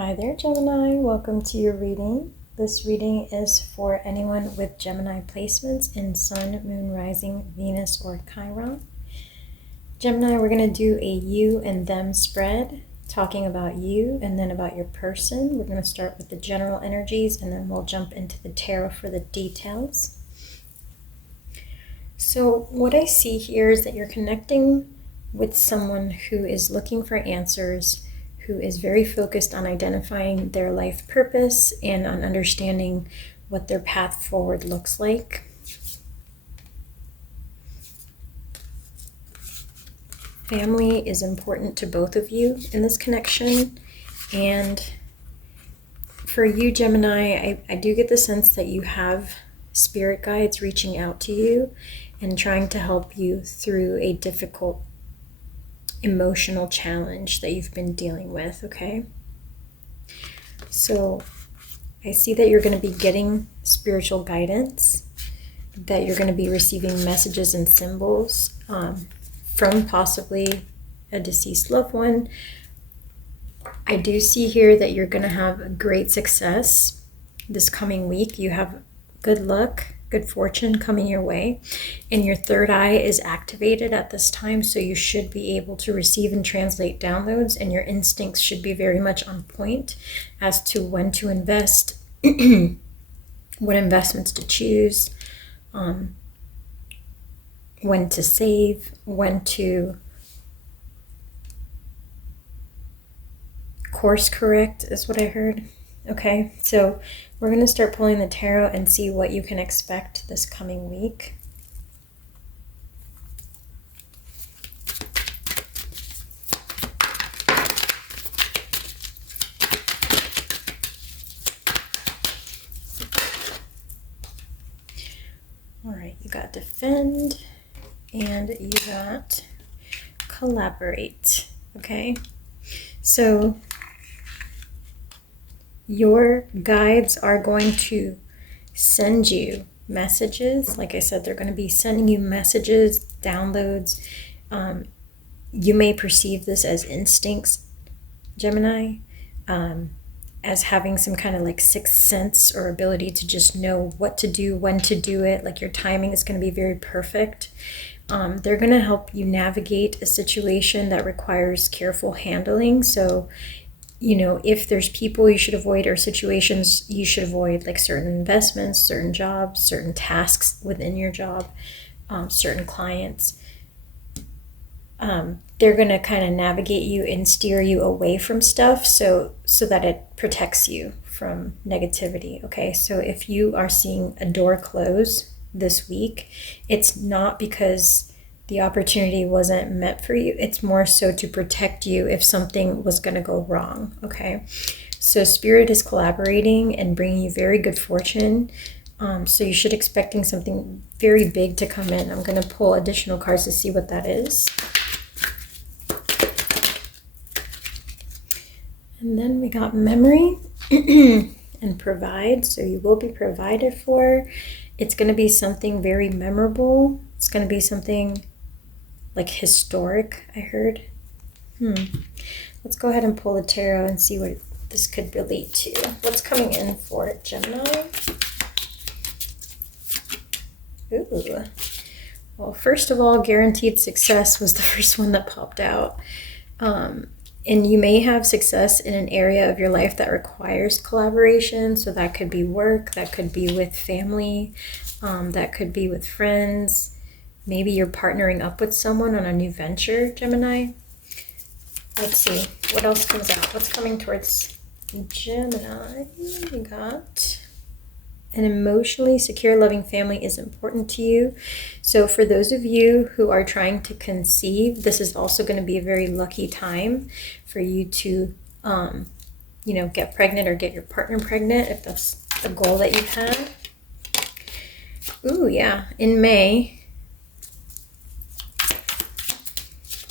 Hi there, Gemini. Welcome to your reading. This reading is for anyone with Gemini placements in Sun, Moon, Rising, Venus, or Chiron. Gemini, we're going to do a you and them spread, talking about you and then about your person. We're going to start with the general energies and then we'll jump into the tarot for the details. So what I see here is that you're connecting with someone who is looking for answers, who is very focused on identifying their life purpose and on understanding what their path forward looks like. Family is important to both of you in this connection. And for you, Gemini, I do get the sense that you have spirit guides reaching out to you and trying to help you through a difficult emotional challenge that you've been dealing with, okay? So I see that you're going to be getting spiritual guidance, that you're going to be receiving messages and symbols from possibly a deceased loved one. I do see here that you're going to have great success this coming week. You have good luck, good fortune coming your way, and your third eye is activated at this time, so you should be able to receive and translate downloads, and your instincts should be very much on point as to when to invest, what investments to choose, when to save, when to course correct is what I heard. Okay, so we're going to start pulling the tarot and see what you can expect this coming week. All right, you got defend and you got collaborate. Okay, so your guides are going to send you messages. Like I said, they're going to be sending you messages, downloads. You may perceive this as instincts, Gemini, as having some kind of like sixth sense or ability to just know what to do, when to do it. Like your timing is going to be very perfect. They're going to help you navigate a situation that requires careful handling. So you know, if there's people you should avoid or situations you should avoid, like certain investments, certain jobs, certain tasks within your job, certain clients, they're going to kind of navigate you and steer you away from stuff so that it protects you from negativity. Okay, so if you are seeing a door close this week, it's not because the opportunity wasn't meant for you. It's more so to protect you if something was going to go wrong, okay? So Spirit is collaborating and bringing you very good fortune. So you should expecting something very big to come in. I'm going to pull additional cards to see what that is. And then we got memory and provide. So you will be provided for. It's going to be something very memorable. It's going to be something like historic, I heard. Let's go ahead and pull the tarot and see what this could relate to. What's coming in for it, Gemini? Ooh. Well, first of all, guaranteed success was the first one that popped out. And you may have success in an area of your life that requires collaboration. So that could be work, that could be with family, that could be with friends. Maybe you're partnering up with someone on a new venture, Gemini. Let's see. What else comes out? What's coming towards Gemini? You got an emotionally secure, loving family is important to you. So for those of you who are trying to conceive, this is also going to be a very lucky time for you to, get pregnant or get your partner pregnant if that's the goal that you have. Ooh, yeah. In May,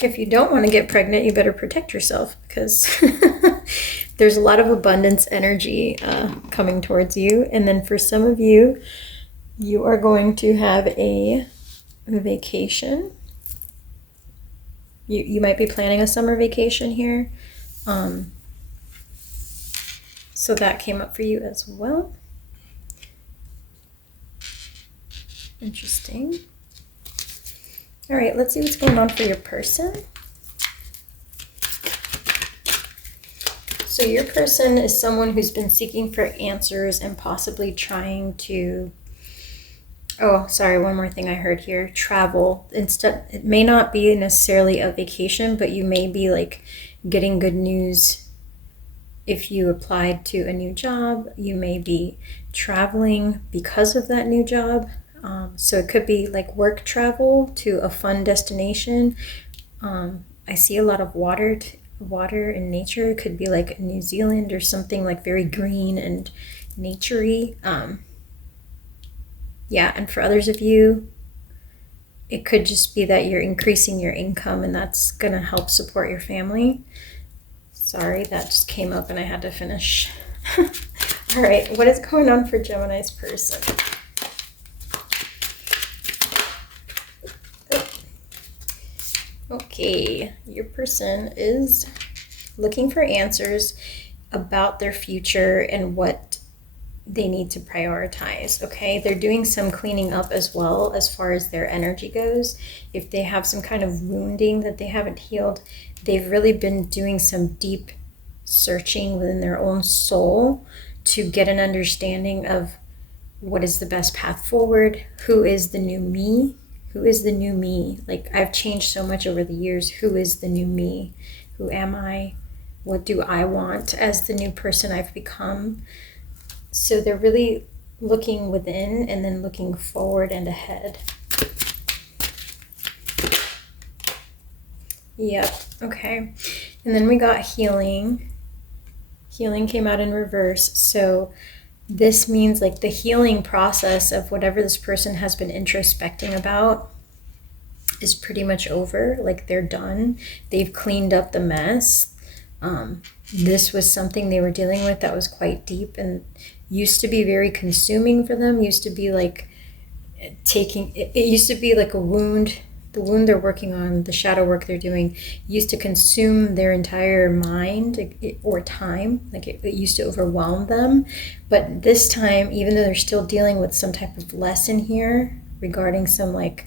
if you don't want to get pregnant, you better protect yourself because there's a lot of abundance energy coming towards you. And then for some of you, you are going to have a vacation. You might be planning a summer vacation here. So that came up for you as well. Interesting. All right, let's see what's going on for your person. So your person is someone who's been seeking for answers and possibly trying to, oh, sorry, one more thing I heard here, travel. Instead, it may not be necessarily a vacation, but you may be like getting good news if you applied to a new job. You may be traveling because of that new job. So it could be like work travel to a fun destination. I see a lot of water in nature. It could be like New Zealand or something like very green and naturey. Yeah, and for others of you, it could just be that you're increasing your income and that's going to help support your family. Sorry, that just came up and I had to finish. All right, what is going on for Gemini's person? Okay, your person is looking for answers about their future and what they need to prioritize, okay? They're doing some cleaning up as well as far as their energy goes. If they have some kind of wounding that they haven't healed, they've really been doing some deep searching within their own soul to get an understanding of what is the best path forward, who is the new me. Who is the new me? Like, I've changed so much over the years. Who is the new me? Who am I? What do I want as the new person I've become? So they're really looking within and then looking forward and ahead. Yep, okay. And then we got healing. Healing came out in reverse. So this means like the healing process of whatever this person has been introspecting about is pretty much over. Like, they're done. They've cleaned up the mess. This was something they were dealing with that was quite deep and used to be very consuming for them, used to be like it used to be like a wound. The wound they're working on, the shadow work they're doing, used to consume their entire mind or time. Like it used to overwhelm them. But this time, even though they're still dealing with some type of lesson here regarding some like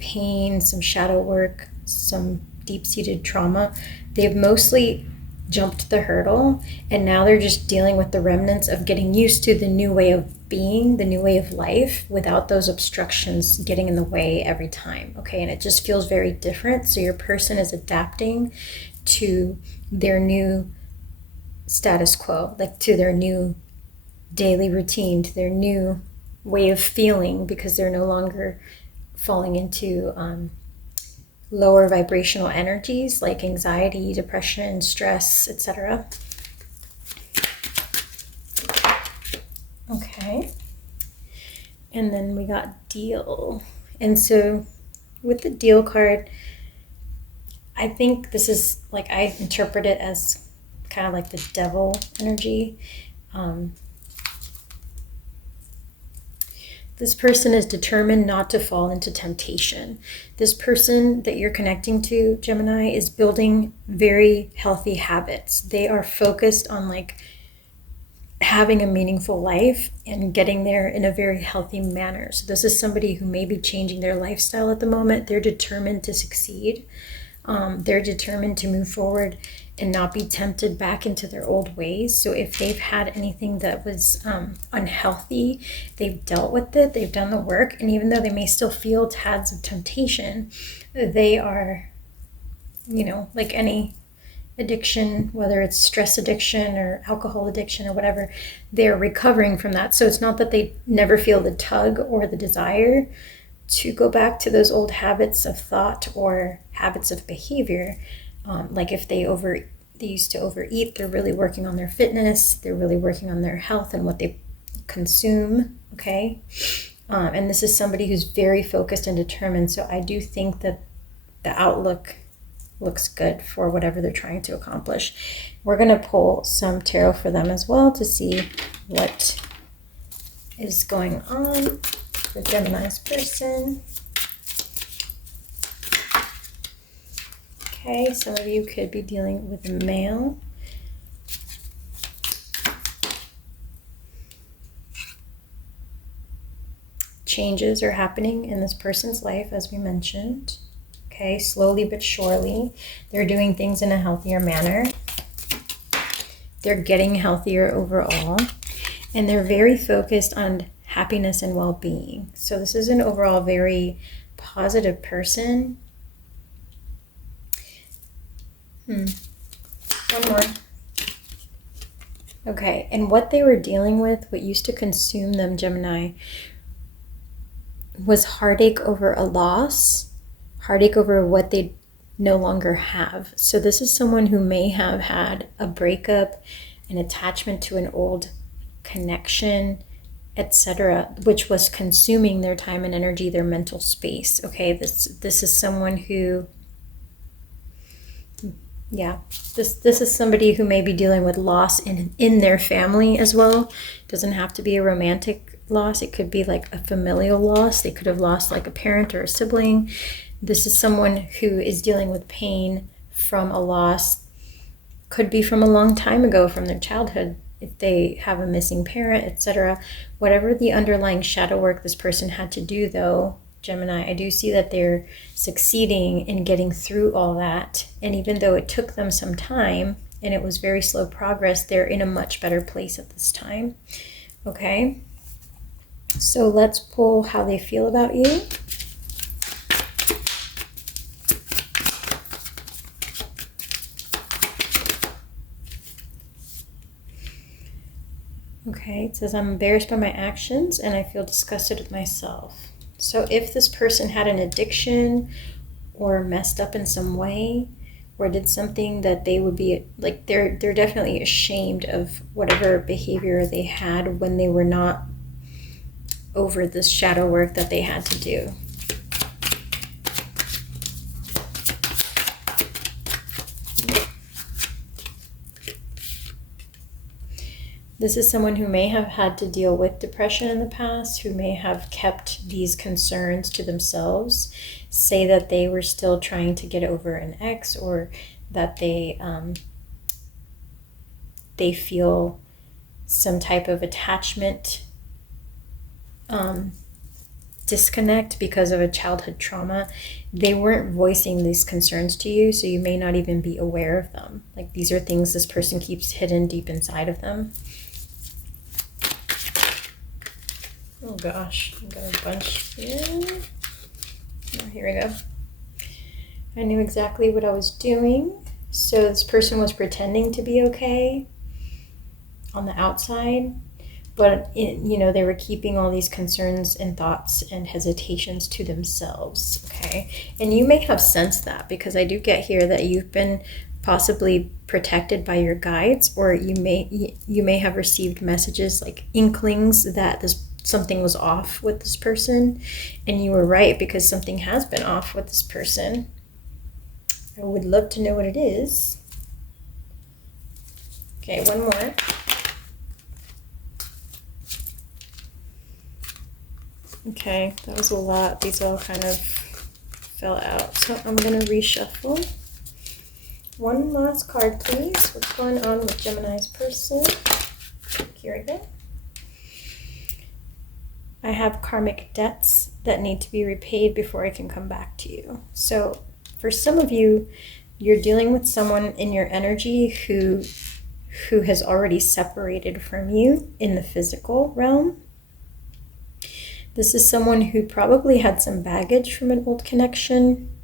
pain, some shadow work, some deep-seated trauma, they've mostly jumped the hurdle, and now they're just dealing with the remnants of getting used to the new way of being, the new way of life, without those obstructions getting in the way every time. Okay, and it just feels very different. So your person is adapting to their new status quo, like to their new daily routine, to their new way of feeling, because they're no longer falling into lower vibrational energies like anxiety, depression, stress, etc. Okay. And then we got deal. And so with the deal card, I think this is like, I interpret it as kind of like the devil energy. This person is determined not to fall into temptation. This person that you're connecting to, Gemini, is building very healthy habits. They are focused on like having a meaningful life and getting there in a very healthy manner. So this is somebody who may be changing their lifestyle at the moment. They're determined to succeed. They're determined to move forward and not be tempted back into their old ways. So if they've had anything that was unhealthy, they've dealt with it, they've done the work, and even though they may still feel tads of temptation, they are, like any addiction, whether it's stress addiction or alcohol addiction or whatever, they're recovering from that. So it's not that they never feel the tug or the desire to go back to those old habits of thought or habits of behavior. Like if they used to overeat, they're really working on their fitness, they're really working on their health and what they consume, okay? And this is somebody who's very focused and determined, so I do think that the outlook looks good for whatever they're trying to accomplish. We're going to pull some tarot for them as well to see what is going on for Gemini's person. Okay, some of you could be dealing with a male. changes are happening in this person's life, as we mentioned. Okay, slowly but surely, they're doing things in a healthier manner. They're getting healthier overall, and they're very focused on happiness and well-being. So this is an overall very positive person. One more. Okay, and what they were dealing with, what used to consume them, Gemini, was heartache over a loss, heartache over what they no longer have. So this is someone who may have had a breakup, an attachment to an old connection, etc., which was consuming their time and energy, their mental space. Okay, this is someone who, yeah, this is somebody who may be dealing with loss in their family as well. It doesn't have to be a romantic loss. It could be like a familial loss. They could have lost like a parent or a sibling. This is someone who is dealing with pain from a loss. Could be from a long time ago, from their childhood, if they have a missing parent, etc. Whatever the underlying shadow work this person had to do, though, Gemini, I do see that they're succeeding in getting through all that. And even though it took them some time and it was very slow progress, they're in a much better place at this time. Okay, so let's pull how they feel about you. Okay, it says, I'm embarrassed by my actions and I feel disgusted with myself. So if this person had an addiction or messed up in some way or did something that they would be like, they're definitely ashamed of whatever behavior they had when they were not over this shadow work that they had to do. This is someone who may have had to deal with depression in the past, who may have kept these concerns to themselves, say that they were still trying to get over an ex, or that they feel some type of attachment disconnect because of a childhood trauma. They weren't voicing these concerns to you, so you may not even be aware of them. Like, these are things this person keeps hidden deep inside of them. Oh gosh, I got a bunch here. Oh, here we go. I knew exactly what I was doing. So this person was pretending to be okay on the outside, but they were keeping all these concerns and thoughts and hesitations to themselves. Okay, and you may have sensed that, because I do get here that you've been possibly protected by your guides, or you may have received messages, like inklings, that something was off with this person, and you were right, because something has been off with this person. I would love to know what it is. Okay, one more. Okay, that was a lot. These all kind of fell out, so I'm gonna reshuffle. One last card, please. What's going on with Gemini's person? Here we go. I have karmic debts that need to be repaid before I can come back to you. So for some of you, you're dealing with someone in your energy who has already separated from you in the physical realm. This is someone who probably had some baggage from an old connection,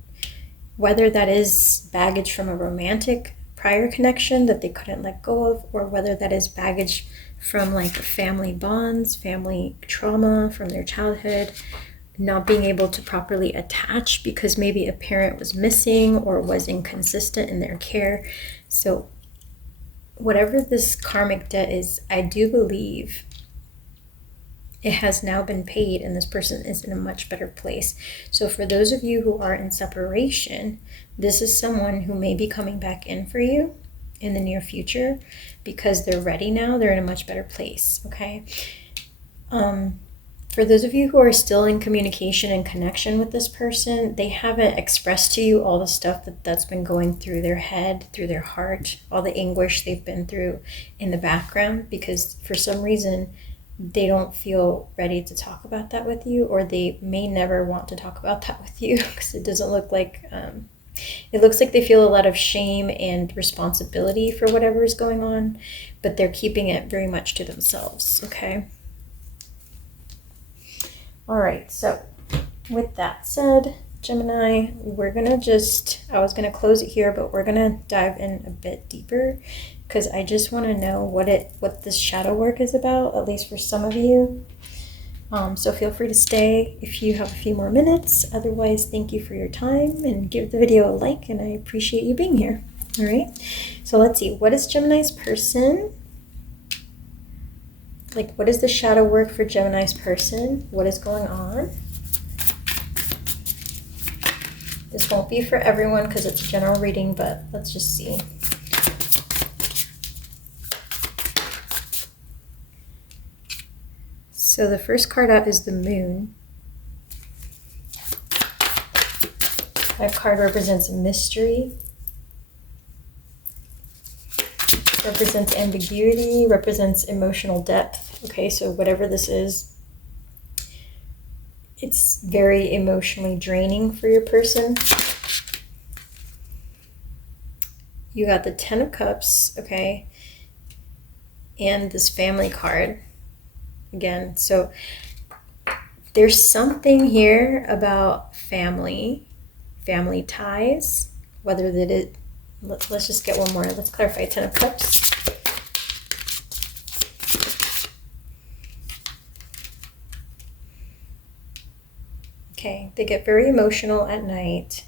whether that is baggage from a romantic prior connection that they couldn't let go of, or whether that is baggage from like family bonds, family trauma from their childhood, not being able to properly attach because maybe a parent was missing or was inconsistent in their care. So whatever this karmic debt is, I do believe it has now been paid, and this person is in a much better place. So for those of you who are in separation, this is someone who may be coming back in for you in the near future, because they're ready now. They're in a much better place, okay? For those of you who are still in communication and connection with this person, they haven't expressed to you all the stuff that's been going through their head, through their heart, all the anguish they've been through in the background, because for some reason, they don't feel ready to talk about that with you, or they may never want to talk about that with you because it doesn't look like, it looks like they feel a lot of shame and responsibility for whatever is going on, but they're keeping it very much to themselves, okay? All right, so with that said, Gemini, we're gonna I was gonna close it here, but we're gonna dive in a bit deeper because I just want to know what this shadow work is about, at least for some of you. So feel free to stay if you have a few more minutes. Otherwise, thank you for your time and give the video a like, and I appreciate you being here. All right, so let's see, what is Gemini's person? Like, what is the shadow work for Gemini's person? What is going on? This won't be for everyone because it's a general reading, but let's just see. So the first card out is the Moon. That card represents mystery, represents ambiguity, represents emotional depth. Okay, so whatever this is, it's very emotionally draining for your person. You got the Ten of Cups, okay, and this Family card again. So there's something here about family ties, whether that it, let's just get one more. Let's clarify. Ten of Cups. Okay, they get very emotional at night.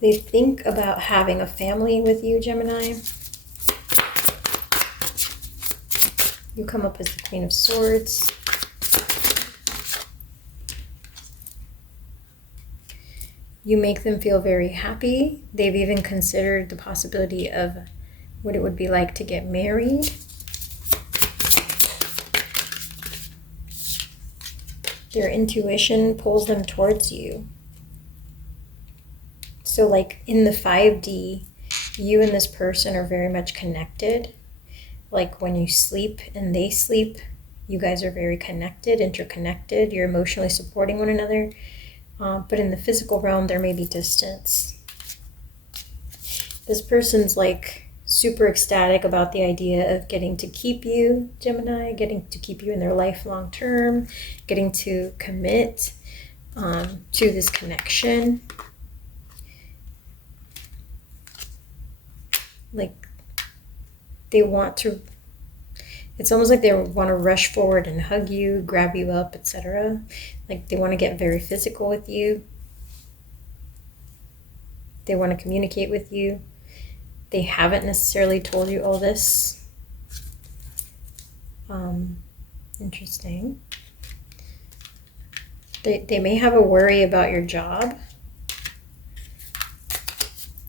They think about having a family with you, Gemini. You come up as the Queen of Swords. You make them feel very happy. They've even considered the possibility of what it would be like to get married. Their intuition pulls them towards you. So like in the 5D, you and this person are very much connected. Like when you sleep and they sleep, you guys are very connected, interconnected. You're emotionally supporting one another. But in the physical realm, there may be distance. This person's like super ecstatic about the idea of getting to keep you, Gemini, getting to keep you in their life long term, getting to commit to this connection. Like they want to, it's almost like they want to rush forward and hug you, grab you up, etc. Like they want to get very physical with you. They want to communicate with you. They haven't necessarily told you all this. Interesting. They may have a worry about your job.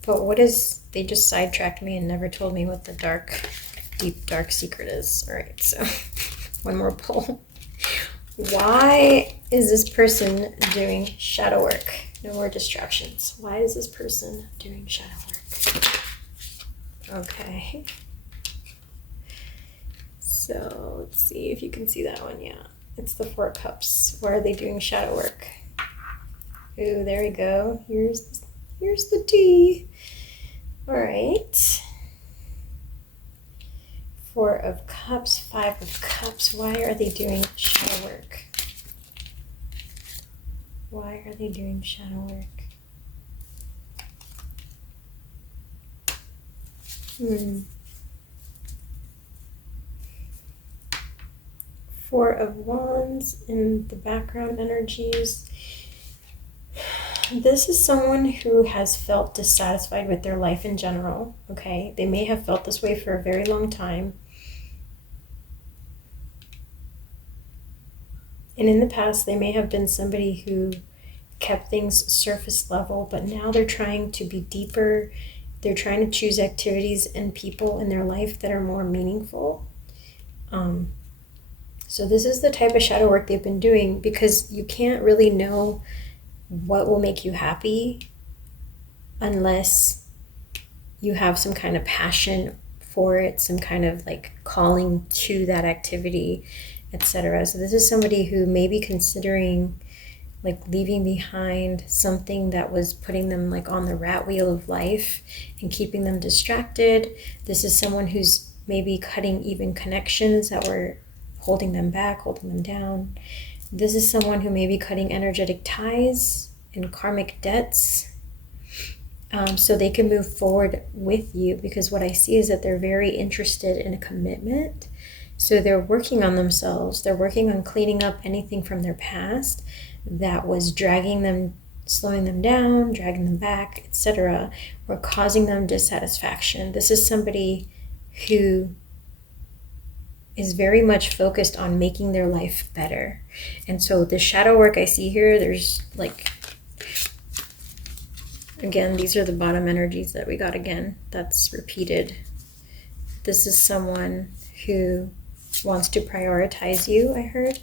But what is, they just sidetracked me and never told me what the deep, dark secret is. All right, so one more pull. Why is this person doing shadow work? No more distractions. Why is this person doing shadow work? Okay. So let's see if you can see that one. Yeah, it's the Four of Cups. Why are they doing shadow work? Ooh, there we go. Here's the tea. All right. Four of Cups, Five of Cups. Why are they doing shadow work? Why are they doing shadow work? Four of Wands in the background energies. This is someone who has felt dissatisfied with their life in general, okay? They may have felt this way for a very long time. And in the past, they may have been somebody who kept things surface level, but now they're trying to be deeper. They're trying to choose activities and people in their life that are more meaningful. So this is the type of shadow work they've been doing, because you can't really know what will make you happy unless you have some kind of passion for it, some kind of like calling to that activity, etc. So this is somebody who may be considering like leaving behind something that was putting them like on the rat wheel of life and keeping them distracted. This is someone who's maybe cutting even connections that were holding them back, holding them down. This is someone who may be cutting energetic ties and karmic debts, so they can move forward with you, because what I see is that they're very interested in a commitment. So they're working on themselves. They're working on cleaning up anything from their past that was dragging them, slowing them down, dragging them back, etc., or causing them dissatisfaction. This is somebody who is very much focused on making their life better. And so the shadow work I see here, there's like, again, these are the bottom energies that we got again. That's repeated. This is someone who wants to prioritize you, I heard.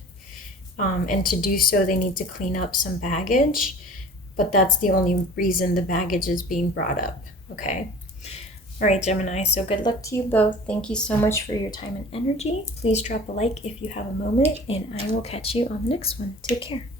And to do so, they need to clean up some baggage. But that's the only reason the baggage is being brought up, okay? All right, Gemini, so good luck to you both. Thank you so much for your time and energy. Please drop a like if you have a moment, and I will catch you on the next one. Take care.